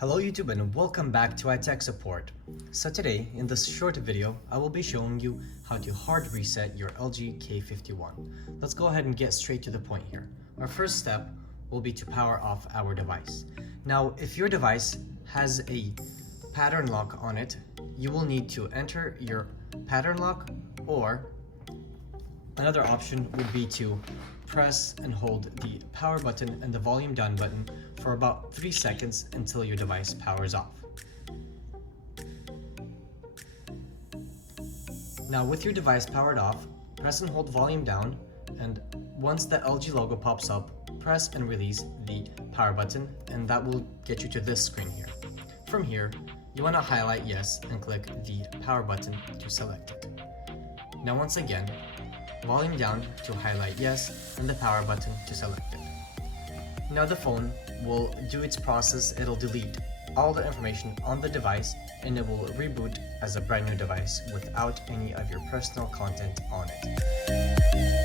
Hello YouTube and welcome back to iTech Support. So today, in this short video, I will be showing you how to hard reset your LG K51. Let's go ahead and get straight to the point here. Our first step will be to power off our device. Now, if your device has a pattern lock on it, you will need to enter your pattern lock, or another option would be to press and hold the power button and the volume down button for about 3 seconds until your device powers off. Now with your device powered off, press and hold volume down, and once the LG logo pops up, press and release the power button, and that will get you to this screen here. From here, you want to highlight yes and click the power button to select it. Now once again, volume down to highlight yes and the power button to select it. Now the phone will do its process. It'll delete all the information on the device and it will reboot as a brand new device without any of your personal content on it.